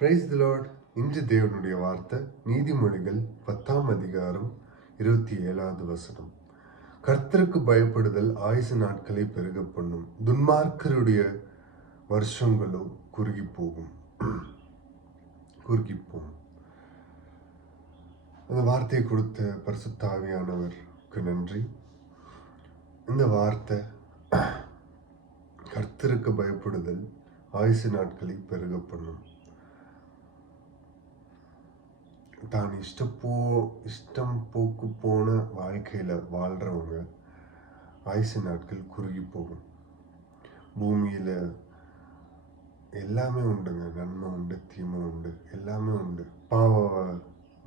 Praise the Lord. இன்று தேவனுடைய வார்த்தை நீதிமொழிகள் 10ஆம் அதிகாரம் 27வது வசனம். கர்த்தருக்கு பயப்படுதல் ஆயுசு நாட்களை பெருக பண்ணும், துன்மார்க்கருடைய வருஷங்களோ குறுகி போகும். அந்த வார்த்தையை கொடுத்த பரிசுத்த ஆவியானவருக்கு நன்றி. இந்த வார்த்தை கர்த்தருக்கு பயப்படுதல் ஆயுசு நாட்களை பெருக பண்ணும். தான் இஷ்டம் போக்கு போன வாழ்க்கையில் வாழ்கிறவங்க ஆயுசு நாட்கள் குறுகி போகும். பூமியில் எல்லாமே உண்டுங்க, நன்மை உண்டு, தீமை உண்டு, எல்லாமே உண்டு. பாவ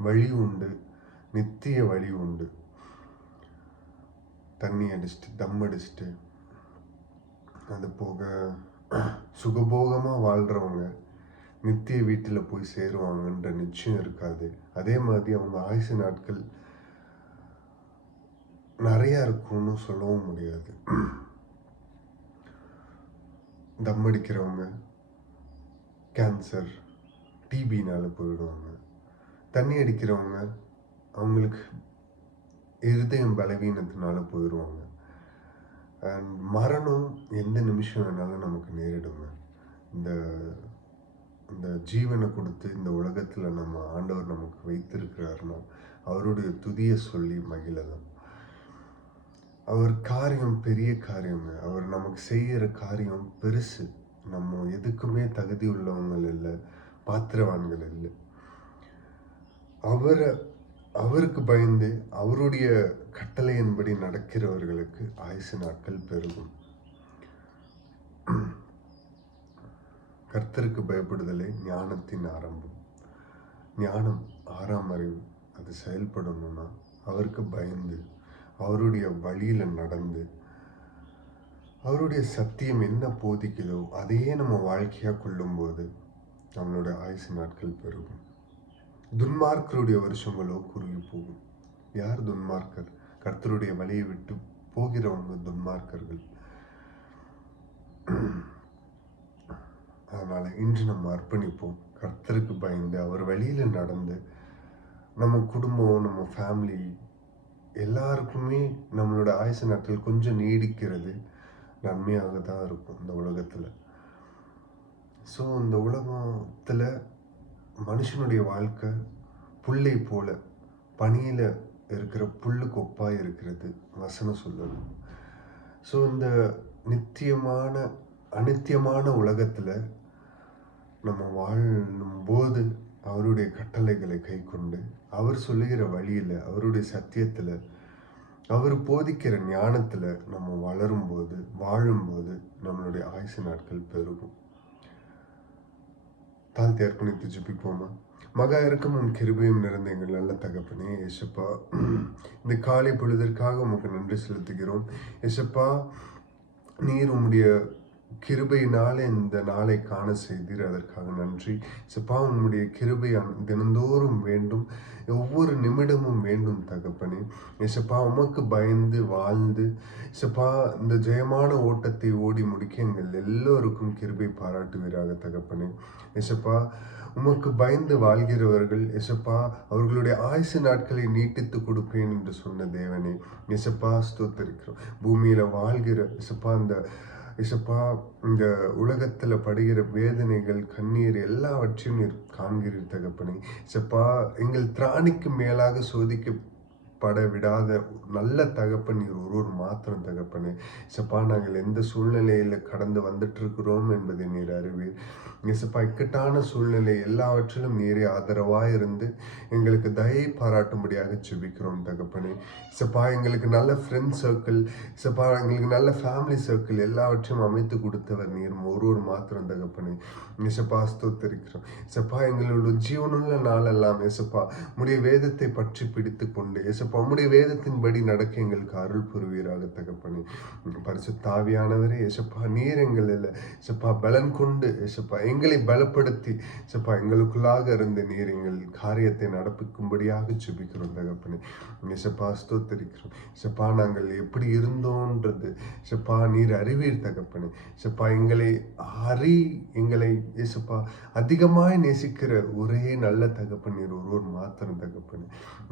வழி உண்டு, நித்திய வழி உண்டு. தண்ணி அடிச்சுட்டு தம் அடிச்சுட்டு அது போக சுகபோகமாக வாழ்கிறவங்க நித்திய வீட்டில் போய் சேருவாங்கன்ற நிச்சயம் இருக்காது. அதே மாதிரி அவங்க ஆயுசு நாட்கள் நிறையா இருக்கும்னு சொல்லவும் முடியாது. தம் அடிக்கிறவங்க கேன்சர், டிபினால போயிடுவாங்க. தண்ணி அடிக்கிறவங்க அவங்களுக்கு இருதயம் பலவீனத்தினால போயிடுவாங்க. அண்ட் மரணம் எந்த நிமிஷம் வேணாலும் நமக்கு நேரிடுங்க. இந்த ஜீவனை கொடுத்து இந்த உலகத்தில் நம்ம ஆண்டவர் நமக்கு வைத்திருக்கிறாருன்னா அவருடைய துதியை சொல்லி மகிழலாம். அவர் காரியம் பெரிய காரியங்க. அவர் நமக்கு செய்கிற காரியம் பெருசு. நம்ம எதுக்குமே தகுதி உள்ளவங்கள் இல்லை, பாத்திரவான்கள் இல்லை. அவருக்கு பயந்து அவருடைய கட்டளையின்படி நடக்கிறவர்களுக்கு ஆயுசு நாட்கள் பெருகும். கர்த்தருக்கு பயப்படுதலே ஞானத்தின் ஆரம்பம். ஞானம் 6ஆம் அறிவு. அது செயல்படணும்னா அவருக்கு பயந்து அவருடைய வழியில் நடந்து அவருடைய சத்தியம் என்ன போதிக்குதோ அதையே நம்ம வாழ்க்கையாக கொள்ளும்போது நம்மளுடைய ஆயுசு நாட்கள் பெருகும். துன்மார்க்கருடைய வருஷங்களோ குறுகி போகும். யார் துன்மார்க்கர்? கர்த்தருடைய வழியை விட்டு போகிறவங்க துன்மார்க்கர்கள். அதனால் இன்று நம்ம அர்ப்பணிப்போம். கர்த்தருக்கு பயந்து அவர் வழியில் நடந்து நம்ம குடும்பம், நம்ம ஃபேமிலி எல்லாருக்குமே நம்மளோட ஆயுசு நாட்கள் கொஞ்சம் நீடிக்கிறது நன்மையாக தான் இருக்கும் இந்த உலகத்தில். ஸோ இந்த உலகத்தில் மனுஷனுடைய வாழ்க்கை புல்லை போல பனியில் இருக்கிற புல்லு கொப்பாக இருக்கிறது வசனம் சொல்லுது. ஸோ இந்த அநித்தியமான உலகத்தில் நம்ம வாழும்போது அவருடைய கட்டளைகளை கை கொண்டு அவர் சொல்லுகிற வழியில் அவருடைய சத்தியத்தில் அவர் போதிக்கிற ஞானத்தில் நம்ம வாழும்போது நம்மளுடைய ஆயுசு நாட்கள் பெருகும். தாழ்த்தி அர்ப்பணித்து ஜெபிப்போமா? மகா இரக்கமும் கிருபையும் நிறைந்த எங்கள் நல்ல தகப்பனே ஏசப்பா, இந்த காலை பொழுதற்காக உமக்கு நன்றி செலுத்துகிறோம். ஏசப்பா, நீர் உம்முடைய கிருபையினாலே இந்த நாளை காண செய்தீர், அதற்காக நன்றி. ஏசப்பா, உம்முடைய கிருபை தினந்தோறும் வேண்டும், ஒவ்வொரு நிமிடமும் வேண்டும் தகப்பனே. ஏசப்பா, உமக்கு பயந்து வாழ்ந்து ஏசப்பா இந்த ஜெயமான ஓட்டத்தை ஓடி முடிக்க எங்கள் எல்லோருக்கும் கிருபை பாராட்டுவீராக தகப்பனே. ஏசப்பா, உமக்கு பயந்து வாழ்கிறவர்கள் ஏசப்பா அவர்களுடைய ஆயுசு நாட்களை நீட்டித்து கொடுப்பேன் என்று சொன்ன தேவனே, ஏசப்பா ஸ்தோத்தரிக்கிறோம். பூமியில வாழ்கிற ஏசப்பா இந்த உலகத்தில் படுகிற வேதனைகள், கண்ணீர் எல்லாவற்றையும் நீர் காண்கிறீர் தகப்பனே. ஏசப்பா, எங்கள் திராணிக்கு மேலாக சோதிக்கப்பட விடாத நல்ல தகப்பன் நீர் ஒருவர் மாத்திரம் தகப்பனே. ஏசப்பா, நாங்கள் எந்த சூழ்நிலையில் கடந்து வந்துட்டு இருக்கிறோம் என்பதை நீர் அறிவீர். ஏசப்பா, இக்கட்டான சூழ்நிலை எல்லாவற்றிலும் நீரே ஆதரவாக இருந்து எங்களுக்கு தயை பாராட்டும்படியாக ஜெபிக்கிறோம் தகப்பனே. ஏசப்பா, எங்களுக்கு நல்ல ஃப்ரெண்ட் சர்க்கிள், ஏசப்பா எங்களுக்கு நல்ல ஃபேமிலி சர்க்கிள் எல்லாவற்றையும் அமைத்து கொடுத்தவர் நீர் ஒருவர் மாத்திரம் தகப்பனே. ஏசப்பா ஸ்தோத்தரிக்கிறோம். ஏசப்பா, எங்களோட ஜீவனுள்ள நாளெல்லாம் ஏசப்பா உடைய வேதத்தை பற்றி பிடித்து கொண்டு ஏசப்பா ஏசப்பா உம்முடைய வேதத்தின்படி நடக்க எங்களுக்கு அருள் புரிவீராக தகப்பனே. பரிசுத்த ஆவியானவரே ஏசப்பா நீர் எங்களில் ஏசப்பா பலன் கொண்டு ஏசப்பா எங்களை பலப்படுத்தி ஏசப்பா எங்களுக்குள்ளாக இருந்து நீர் எங்கள் காரியத்தை நடப்பிக்கும்படியாக ஜெபிக்கிறோம் தகப்பனே. ஏசப்பா ஸ்தோத்திரிக்கிறோம். ஏசப்பா நாங்கள் எப்படி இருந்தோன்றது ஏசப்பா நீர் அறிவீர் தகப்பனே. ஏசப்பா எங்களை ஏசப்பா அதிகமாய் நேசிக்கிற ஒரே நல்ல தகப்பன் நீர் ஒருவர் மாத்திரம் தகப்பனே.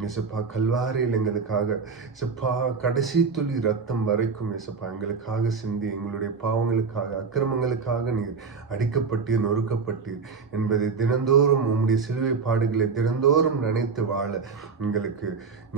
ஏசப்பா கல்வாரியில் எங்களுக்காக ஏசப்பா கடைசி துளி ரத்தம் வரைக்கும் ஏசப்பா எங்களுக்காக சிந்தி எங்களுடைய பாவங்களுக்காக அக்கிரமங்களுக்காக நீர் அடிக்கப்பட்டீர் நொறுக்கப்பட்டீர் என்பதை தினந்தோறும் உம்முடைய சிலுவை பாடுகளை தினந்தோறும் நினைத்து வாழ எங்களுக்கு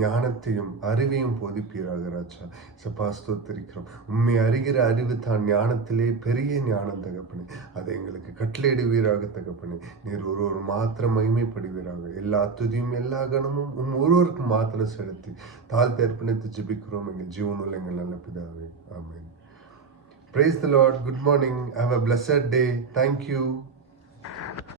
ஞானத்தையும் அறிவையும் போதிப்பீராக ராஜா. ஏசப்பா ஸ்தோத்திரிக்கிறோம். உண்மை அறிகிற அறிவு தான் ஞானத்திலே பெரிய ஞானம் தகப்பனே. அதை எங்களுக்கு கட்டளையிடுவீராக தகப்பனே. நீர் ஒருவர் மாத்திரம் மகிமைப்படுவீராக. எல்லா துதியும் எல்லா கணமும் ஒருவருக்கு மாத்திரம் செலுத்தி தாழ்த்தி அர்ப்பணித்து ஜெபிக்கிறோம் எங்கள் ஜீவனுள்ள எங்கள் நல்ல பிதாவே. ஆமென். Praise the Lord. Good morning. Have a blessed day. Thank you.